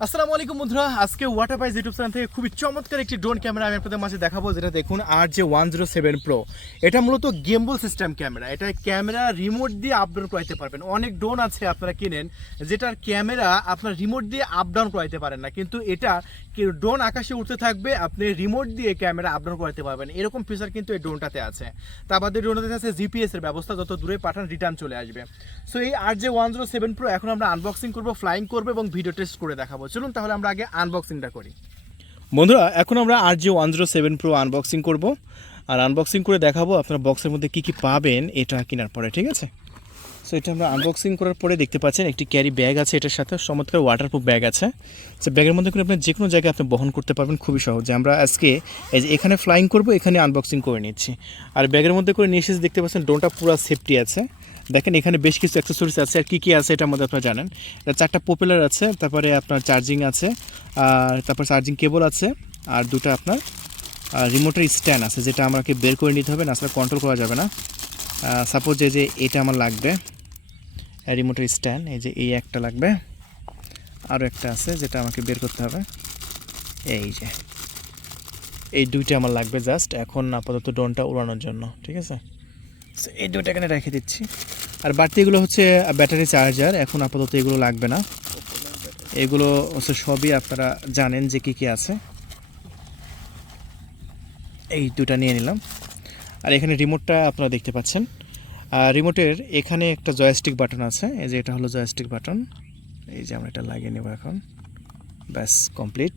আসসালামু আলাইকুম বন্ধুরা, আজকে ওয়াটার পাইজ ইউটিউব চ্যানেল থেকে খুবই চমৎকার একটি ড্রোন ক্যামেরা আমি আপনাদের মাঝে দেখাবো, যেটা দেখুন আর যে ওয়ান জিরো সেভেন প্রো এটা মূলত গেমবল সিস্টেম ক্যামেরা এটা ক্যামেরা রিমোট দিয়ে আপ ডাউন করাইতে পারবেন। অনেক ড্রোন আছে আপনারা কিনেন, যেটার ক্যামেরা আপনার রিমোট দিয়ে আপ ডাউন করাইতে পারেন না, কিন্তু এটা ড্রোন আকাশে উঠতে থাকবে, আপনি রিমোট দিয়ে ক্যামেরা আপ ডাউন করাতে পারবেন। এরকম ফিচার কিন্তু এই ড্রোনটাতে আছে। তা আমাদের ড্রোনটাতে আছে জিপিএস এর ব্যবস্থা, যত দূরে পাঠান রিটার্ন চলে আসবে। সো এই আর যে ওয়ান জিরো সেভেন প্রো এখন আমরা আনবক্সিং করব ফ্লাইং করব এবং ভিডিও টেস্ট করে দেখাবো। চলুন তাহলে আমরা আগে আনবক্সিংটা করি। বন্ধুরা, এখন আমরা R G one zero seven pro unboxing করব। আর আনবক্সিং করে দেখাবো আপনারা বক্সের মধ্যে কী কী পাবেন, এটা কেনার পরে, ঠিক আছে? সো এটা আমরা আনবক্সিং করার পরে দেখতে পাচ্ছেন, একটি ক্যারি ব্যাগ আছে এটার সাথে, চমৎকার ওয়াটারপ্রুফ ব্যাগ আছে। সো ব্যাগের মধ্যে করে আপনি যে কোনো জায়গায় আপনি বহন করতে পারবেন, খুবই সহজে। আমরা আজকে এই যে এখানে ফ্লাইং করব, এখানে আনবক্সিং করে নিচ্ছি। আর ব্যাগের মধ্যে করে নিয়ে এসে দেখতে পাচ্ছেন ড্রোনটা পুরো সেফটি আছে। দেখেন, এখানে বেশ কিছু অ্যাক্সেসরিজ আছে। আর কী কী আছে এটার মধ্যে আপনারা জানেন? এটা চারটা পপুলার আছে, তারপরে আপনার চার্জিং আছে, আর তারপর চার্জিং কেবল আছে, আর দুটো আপনার রিমোটের স্ট্যান্ড আছে, যেটা আমাকে বের করে নিতে হবে, না আসলে কন্ট্রোল করা যাবে না। সাপোজ যে যে এটা আমার লাগবে রিমোটের স্ট্যান্ড এই যে এই একটা লাগবে আরও একটা আছে যেটা আমাকে বের করতে হবে। এই যে, এই দুইটা আমার লাগবে জাস্ট এখন আপাতত ড্রোনটা উড়ানোর জন্য, ঠিক আছে? এই দুইটা এখানে রেখে দিচ্ছি। আর বাড়তি এগুলো হচ্ছে ব্যাটারি চার্জার এখন আপাতত এগুলো লাগবে না। এগুলো হচ্ছে সবই আপনারা জানেন যে কী কী আছে। এই দুটা নিয়ে নিলাম। আর এখানে রিমোটটা আপনারা দেখতে পাচ্ছেন। রিমোটের এখানে একটা জয়স্টিক বাটন আছে। এই যে এটা হলো জয়স্টিক বাটন এই যে আমরা এটা লাগিয়ে নেব এখন। ব্যাস কমপ্লিট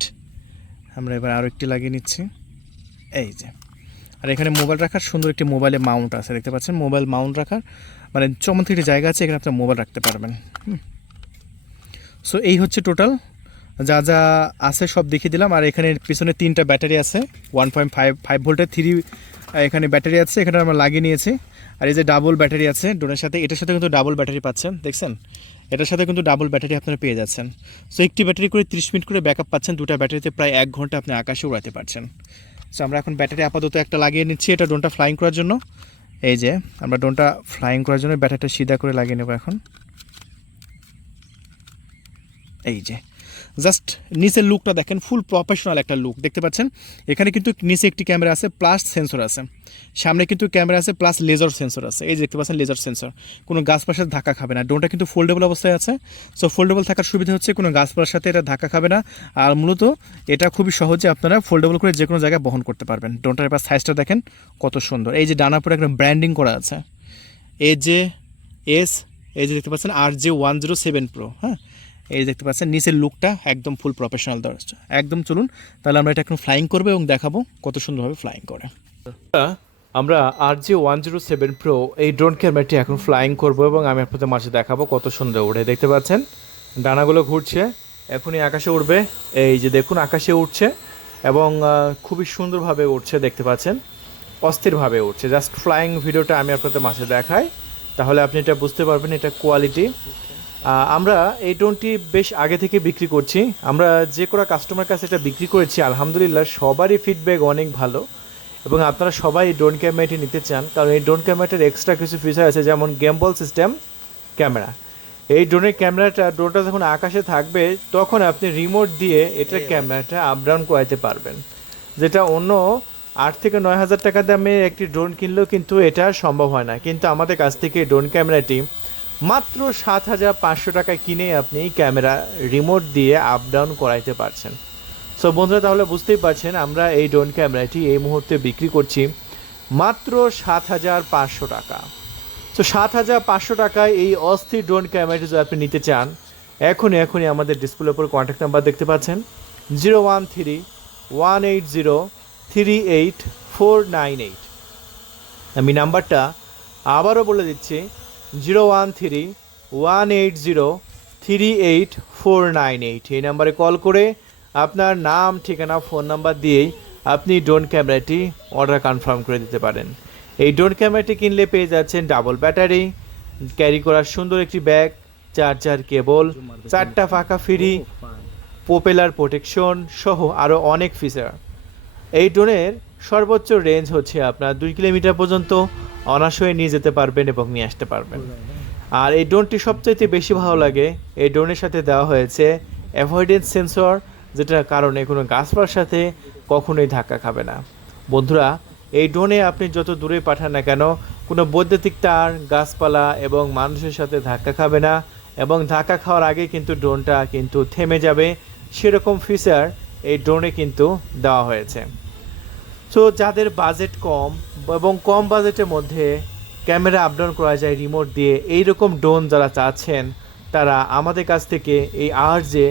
আমরা এবার আরও একটি লাগিয়ে নিচ্ছি। এই যে। আর এখানে মোবাইল রাখার সুন্দর একটি মোবাইলে মাউন্ট আছে, দেখতে পাচ্ছেন? মোবাইল মাউন্ট রাখার মানে চমৎকার একটি জায়গা আছে, এখানে আপনার মোবাইল রাখতে পারবেন। সো এই হচ্ছে টোটাল যা যা আছে সব দেখিয়ে দিলাম। আর এখানে পিছনে তিনটা ব্যাটারি আছে ওয়ান পয়েন্ট ফাইভ ফাইভ ভোল্টের থ্রি এখানে ব্যাটারি আছে, এখানে আমরা লাগিয়ে নিয়েছি। আর এই যে ডাবল ব্যাটারি আছে ড্রোনের সাথে, এটার সাথে কিন্তু ডাবল ব্যাটারি পাচ্ছেন, দেখছেন? এটার সাথে কিন্তু ডাবল ব্যাটারি আপনারা পেয়ে যাচ্ছেন। সো একটি ব্যাটারি করে তিরিশ মিনিট করে ব্যাকআপ পাচ্ছেন, দুটা ব্যাটারিতে প্রায় এক ঘণ্টা আপনি আকাশে উড়াতে পারছেন। সো আমরা এখন ব্যাটারি আপাতত একটা লাগিয়ে নিচ্ছি, এটা ড্রোনটা ফ্লাইং করার জন্য। এই যে, আমরা ড্রোনটা ফ্লাইং করার জন্য ব্যাটারিটা সিধা করে লাগিয়ে নেব এখন। এই যে জাস্ট নিচের লুকটা দেখেন ফুল প্রফেশনাল একটা লুক দেখতে পাচ্ছেন? এখানে কিন্তু নিচে একটি ক্যামেরা আছে প্লাস সেন্সর আছে। সামনে কিন্তু ক্যামেরা আছে প্লাস লেজার সেন্সর আছে। এই যে দেখতে পাচ্ছেন লেজার সেন্সর কোনো গাছপালার ধাক্কা খাবে না। ড্রোনটা কিন্তু ফোল্ডেবল অবস্থায় আছে। সো ফোল্ডেবল থাকার সুবিধা হচ্ছে কোনো গাছপালার সাথে এটা ধাক্কা খাবে না। আর মূলত এটা খুবই সহজে আপনারা ফোল্ডেবল করে যে কোনো জায়গায় বহন করতে পারবেন। ড্রোনটার এবার সাইজটা দেখেন, কত সুন্দর। এই যে ডানার পরে একটা ব্র্যান্ডিং করা আছে। এ যে এস এই যে দেখতে পাচ্ছেন R G one zero seven pro হ্যাঁ? এই দেখতে পাচ্ছেন, নিচের লুকটা একদম ফুল প্রফেশনাল দেওয়া একদম চলুন, তাহলে আমরা এটা এখন ফ্লাইং করব এবং দেখাবো কত সুন্দরভাবে ফ্লাইং করে। আমরা R G one zero seven pro এই ড্রোন ক্যামেরাটি এখন ফ্লাইং করব এবং আমি আপনাদের মাঝে দেখাবো কত সুন্দর উড়ে। দেখতে পাচ্ছেন, ডানাগুলো ঘুরছে, এখনই আকাশে উঠবে এই যে দেখুন, আকাশে উঠছে এবং খুবই সুন্দরভাবে উঠছে দেখতে পাচ্ছেন, অস্থিরভাবে উঠছে জাস্ট ফ্লাইং ভিডিওটা আমি আপনাদের মাঝে দেখাই, তাহলে আপনি এটা বুঝতে পারবেন, এটা কোয়ালিটি আমরা এই ড্রোনটি বেশ আগে থেকে বিক্রি করছি। আমরা যে কোনো কাস্টমার কাছে এটা বিক্রি করেছি আলহামদুলিল্লাহ সবারই ফিডব্যাক অনেক ভালো এবং আপনারা সবাই এই ড্রোন ক্যামেরাটি নিতে চান কারণ এই ড্রোন ক্যামেরাটার এক্সট্রা কিছু ফিচার আছে যেমন গেমবল সিস্টেম ক্যামেরা এই ড্রোনের ক্যামেরাটা ড্রোনটা যখন আকাশে থাকবে তখন আপনি রিমোট দিয়ে এটার ক্যামেরাটা আপ ডাউন করাতে পারবেন। যেটা অন্য আট থেকে নয় হাজার টাকা দামে একটি ড্রোন কিনলেও কিন্তু এটা সম্ভব হয় না। কিন্তু আমাদের কাছ থেকে এই ড্রোন ক্যামেরাটি মাত্র সাত হাজার পাঁচশো টাকায় কিনে আপনি ক্যামেরা রিমোট দিয়ে আপ ডাউন করাইতে পারছেন। সো বন্ধুরা, তাহলে বুঝতেই পারছেন, আমরা এই ড্রোন ক্যামেরাটি এই মুহূর্তে বিক্রি করছি মাত্র সাত হাজার পাঁচশো টাকা। তো সাত হাজার পাঁচশো টাকায় এই অস্থির ড্রোন ক্যামেরাটি যদি আপনি নিতে চান, এখনই এখনই আমাদের ডিসপ্লের উপর কন্ট্যাক্ট নাম্বার দেখতে পাচ্ছেন, zero one three, one eight zero three eight four nine eight. আমি নাম্বারটা আবারও বলে দিচ্ছি zero one three one eight zero three eight four nine eight. এই নাম্বারে কল করে আপনার নাম, ঠিকানা, ফোন নাম্বার দিয়েই আপনি ড্রোন ক্যামেরাটি অর্ডার কনফার্ম করে দিতে পারেন। এই ড্রোন ক্যামেরাটি কিনলে পেয়ে যাচ্ছেন ডাবল ব্যাটারি, ক্যারি করার সুন্দর একটি ব্যাগ, চার্জার, কেবল, চারটা ফাঁকা ফ্রি পোপেলার প্রোটেকশন সহ আরও অনেক ফিচার। এই ড্রোনের সর্বোচ্চ রেঞ্জ হচ্ছে আপনার দুই কিলোমিটার পর্যন্ত। অনাসয়ে নিয়ে যেতে পারবেন এবং নিয়ে আসতে পারবেন। আর এই ড্রোনটি সবচাইতে বেশি ভালো লাগে, এই ড্রোনের সাথে দেওয়া হয়েছে অ্যাভয়েডেন্স সেন্সর যেটার কারণে কোনো গাছপালার সাথে কখনোই ধাক্কা খাবে না। বন্ধুরা, এই ড্রোনে আপনি যত দূরে পাঠান না কেন, কোনো বৈদ্যুতিক তার, গাছপালা এবং মানুষের সাথে ধাক্কা খাবে না এবং ধাক্কা খাওয়ার আগে কিন্তু ড্রোনটা কিন্তু থেমে যাবে। সেরকম ফিচার এই ড্রোনে কিন্তু দেওয়া হয়েছে। সো যাদের বাজেট কম এবং কম বাজেটের মধ্যে ক্যামেরা আপডাউন করা যায় রিমোট দিয়ে এই রকম ড্রোন যারা চাচ্ছেন, তারা আমাদের কাছ থেকে এই R G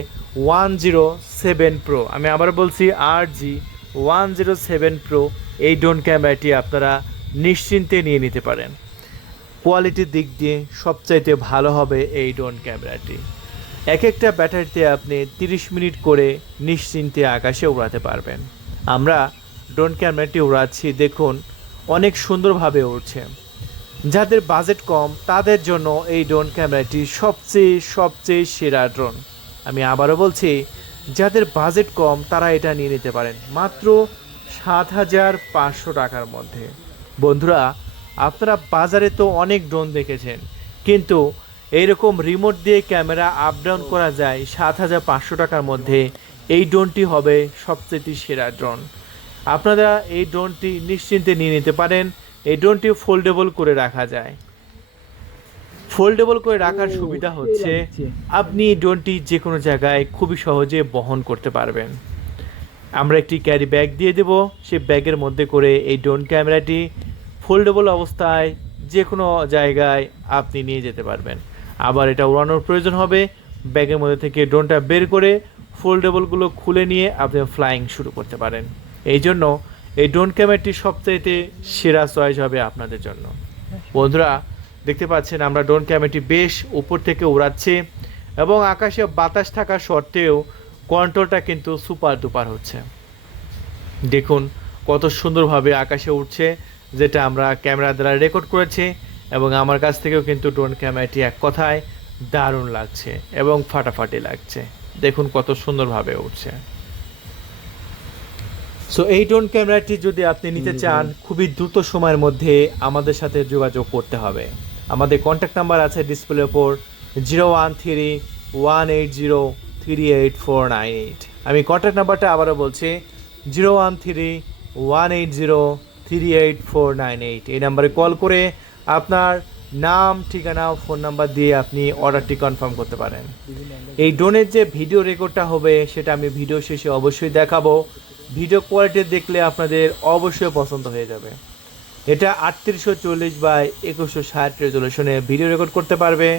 one zero seven pro আমি আবার বলছি R G one zero seven pro এই ড্রোন ক্যামেরাটি আপনারা নিশ্চিন্তে নিয়ে নিতে পারেন। কোয়ালিটির দিক দিয়ে সবচাইতে ভালো হবে এই ড্রোন ক্যামেরাটি এক একটা ব্যাটারিতে আপনি তিরিশ মিনিট করে নিশ্চিন্তে আকাশে উড়াতে পারবেন। আমরা ড্রোন ক্যামেরাটি উড়াচ্ছি, দেখুন, অনেক সুন্দরভাবে উড়ছে। যাদের বাজেট কম, তাদের জন্য এই ড্রোন ক্যামেরাটি সবচেয়ে সবচেয়ে সেরা ড্রোন। আমি আবারও বলছি, যাদের বাজেট কম, তারা এটা নিয়ে নিতে পারেন, মাত্র সাত হাজার পাঁচশো টাকার মধ্যে। বন্ধুরা, আপনারা বাজারে তো অনেক ড্রোন দেখেছেন, কিন্তু এইরকম রিমোট দিয়ে ক্যামেরা আপ ডাউন করা যায়, সাত হাজার পাঁচশো টাকার মধ্যে এই ড্রোনটি হবে সবচেয়ে সেরা ড্রোন। আপনারা এই ড্রোনটি নিশ্চিন্তে নিয়ে নিতে পারেন। এই ড্রোনটি ফোল্ডেবল করে রাখা যায়। ফোল্ডেবল করে রাখার সুবিধা হচ্ছে আপনি এই ড্রোনটি যে কোনো জায়গায় খুবই সহজে বহন করতে পারবেন। আমরা একটি ক্যারি ব্যাগ দিয়ে দেব। সেই ব্যাগের মধ্যে করে এই ড্রোন ক্যামেরাটি ফোল্ডেবল অবস্থায় যে কোনো জায়গায় আপনি নিয়ে যেতে পারবেন। আবার এটা উড়ানোর প্রয়োজন হবে। ব্যাগের মধ্যে থেকে ড্রোনটা বের করে ফোল্ডেবলগুলো খুলে নিয়ে আপনি ফ্লাইং শুরু করতে পারেন। এই জন্য এই ড্রোন ক্যামেরাটি সবচাইতে সেরা চয়েস হবে আপনাদের জন্য। বন্ধুরা, দেখতে পাচ্ছেন আমরা ড্রোন ক্যামেরাটি বেশ উপর থেকে উড়াচ্ছি এবং আকাশে বাতাস থাকা সত্ত্বেও কন্ট্রোলটা কিন্তু সুপার দুপার হচ্ছে। দেখুন কত সুন্দরভাবে আকাশে উঠছে যেটা আমরা ক্যামেরা দ্বারা রেকর্ড করেছি এবং আমার কাছ থেকেও কিন্তু ড্রোন ক্যামেরাটি এক কথায় দারুণ লাগছে এবং ফাটাফাটি লাগছে। দেখুন কত সুন্দরভাবে উঠছে সো এই ড্রোন ক্যামেরাটি যদি আপনি নিতে চান খুবই দ্রুত সময়ের মধ্যে আমাদের সাথে যোগাযোগ করতে হবে। আমাদের কন্ট্যাক্ট নাম্বার আছে ডিসপ্লের ওপর zero one three one eight zero three eight four nine eight আমি কন্ট্যাক্ট নাম্বারটা আবারও বলছি zero one three one eight zero three eight four nine eight এই নাম্বারে কল করে আপনার নাম ঠিকানা ফোন নাম্বার দিয়ে আপনি অর্ডারটি কনফার্ম করতে পারেন। এই ড্রোনের যে ভিডিও রেকর্ডটা হবে সেটা আমি ভিডিও শেষে অবশ্যই দেখাবো। ভিডিও কোয়ালিটি দেখলে আপনাদের অবশ্যই পছন্দ হয়ে যাবে। এটা আটত্রিশশো চল্লিশ বাই একুশশো ষাট রেজলিউশনে ভিডিও রেকর্ড করতে পারবে।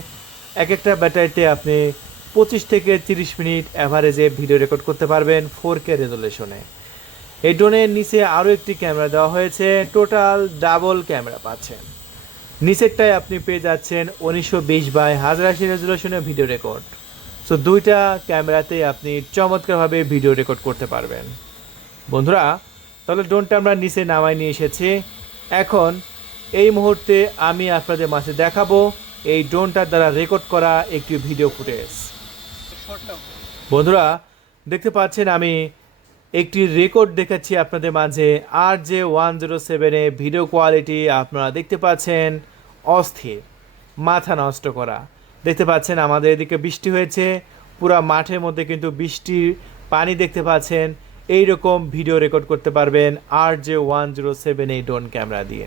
এক একটা ব্যাটারিতে আপনি পঁচিশ থেকে তিরিশ মিনিট অ্যাভারেজে ভিডিও রেকর্ড করতে পারবেন ফোর কে রেজলিউশনে এই ড্রোনের নিচে আরও একটি ক্যামেরা দেওয়া হয়েছে টোটাল ডাবল ক্যামেরা পাচ্ছেন নিচেরটায় আপনি পেয়ে যাচ্ছেন উনিশশো বিশ বাই হাজার আশি রেজলিউশনে ভিডিও রেকর্ড সো দুইটা ক্যামেরাতেই আপনি চমৎকারভাবে ভিডিও রেকর্ড করতে পারবেন। বন্ধুরা, তাহলে ড্রোনটা আমরা নিচে নামাই নিয়ে এসেছি। এখন এই মুহূর্তে আমি আপনাদের মাঝে দেখাবো এই ড্রোনটার দ্বারা রেকর্ড করা একটি ভিডিও ফুটেজ বন্ধুরা, দেখতে পাচ্ছেন আমি একটি রেকর্ড দেখাচ্ছি আপনাদের মাঝে। আর যে ওয়ান জিরো সেভেনে ভিডিও কোয়ালিটি আপনারা দেখতে পাচ্ছেন অস্থির, মাথা নষ্ট করা। দেখতে পাচ্ছেন আমাদের এদিকে বৃষ্টি হয়েছে, পুরা মাঠের মধ্যে কিন্তু বৃষ্টির পানি দেখতে পাচ্ছেন। এই রকম ভিডিও রেকর্ড করতে পারবেন R G one zero seven এই ড্রোন ক্যামেরা দিয়ে।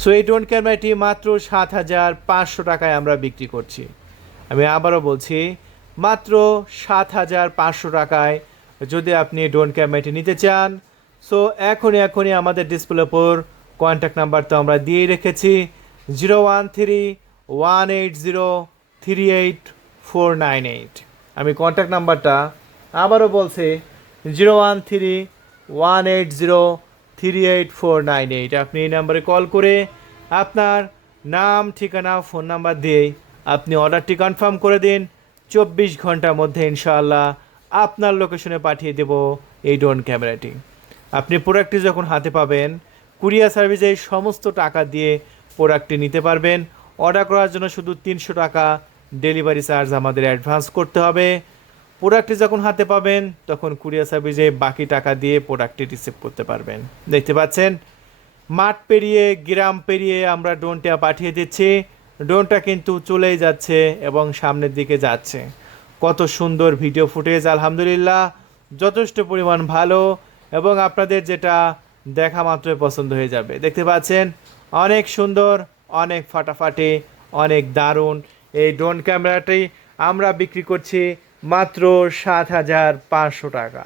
সো এই ড্রোন ক্যামেরাটি মাত্র সাত হাজার পাঁচশো টাকায় আমরা বিক্রি করছি। আমি আবারও বলছি, মাত্র সাত হাজার পাঁচশো টাকায় যদি আপনি ড্রোন ক্যামেরাটি নিতে চান সো এখনই এখনই আমাদের ডিসপ্লে ওপর কন্ট্যাক্ট নাম্বার তো আমরা দিয়েই রেখেছি zero one three one eight zero three eight four nine eight আমি কন্ট্যাক্ট নাম্বারটা আবারও বলছি zero one three one eight zero three eight four nine eight আপনি এই নাম্বারে কল করে আপনার নাম, ঠিকানা, ফোন নাম্বার দিয়ে আপনি অর্ডারটি কনফার্ম করে দিন। চব্বিশ ঘণ্টার মধ্যে ইনশাআল্লাহ আপনার লোকেশনে পাঠিয়ে দেব এই ড্রোন ক্যামেরাটি। আপনি প্রোডাক্টটি যখন হাতে পাবেন, কুরিয়ার সার্ভিসে সমস্ত টাকা দিয়ে প্রোডাক্টটি নিতে পারবেন। অর্ডার করার জন্য শুধু তিনশো টাকা ডেলিভারি চার্জ আমাদের অ্যাডভান্স করতে হবে। প্রোডাক্টটি যখন হাতে পাবেন, তখন কুরিয়ার সার্ভিসে বাকি টাকা দিয়ে প্রোডাক্টটি রিসিভ করতে পারবেন। দেখতে পাচ্ছেন, মাঠ পেরিয়ে, গ্রাম পেরিয়ে আমরা ড্রোনটা পাঠিয়ে দিচ্ছি। ড্রোনটা কিন্তু চলেই যাচ্ছে এবং সামনের দিকে যাচ্ছে। কত সুন্দর ভিডিও ফুটেজ, আলহামদুলিল্লাহ। যথেষ্ট পরিমাণ ভালো এবং আপনাদের যেটা দেখা মাত্রই পছন্দ হয়ে যাবে। দেখতে পাচ্ছেন, অনেক সুন্দর, অনেক ফাটাফাটি, অনেক দারুণ এই ড্রোন ক্যামেরাটি আমরা বিক্রি করছি মাত্র সাত হাজার পাঁচশো টাকা।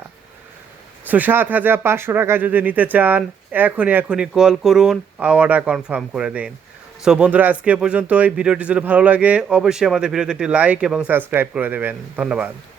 সো সাত হাজার পাঁচশো টাকা যদি নিতে চান, এখনই এখনই কল করুন অর্ডার কনফার্ম করে দিন। সো বন্ধুরা, আজকে পর্যন্ত এই ভিডিওটি যদি ভালো লাগে, অবশ্যই আমাদের ভিডিওতে একটি লাইক এবং সাবস্ক্রাইব করে দেবেন। ধন্যবাদ।